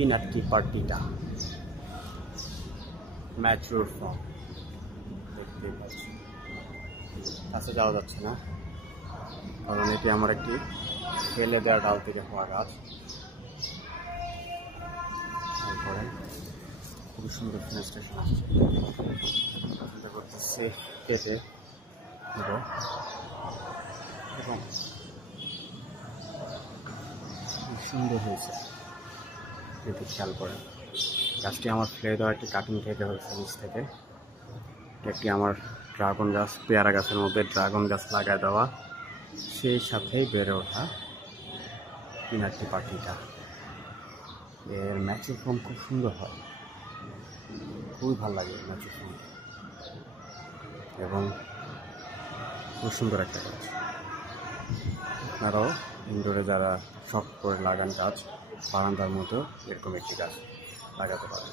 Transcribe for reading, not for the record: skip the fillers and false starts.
Peanut টি পার্টিটা mature form দেখতেই পাচ্ছি। কাছে যাওয়া যাচ্ছে না কারণ এটি আমার একটি ফেলে দেওয়া ডাল থেকে হওয়া গাছ। তারপরে খুবই সুন্দর ফেনেস্টেশন আসছে, চিন্তা করতেছি কেটে দেবো এবং খুব সুন্দর হয়েছে। যদি খেয়াল করেন গাছটি আমার ফেলে দেওয়া একটি কাটিং থেকে হয়েছে নিচ থেকে। একটি আমার ড্রাগন গাছ, পেয়ারা গাছের মধ্যে ড্রাগন গাছ লাগায় দেওয়া, সেই সাথেই বেড়ে ওঠা পিনাট টি পার্টিটা। এর ম্যাচুর ফর্ম খুব সুন্দর হয়, খুবই ভালো লাগে ম্যাচুর ফর্ম এবং খুব সুন্দর একটা গাছ। আপনারাও ইনডোরে যারা শখ করে লাগান গাছ, বারান্দার মতো এরকম একটি গাছ লাগাতে পারেন।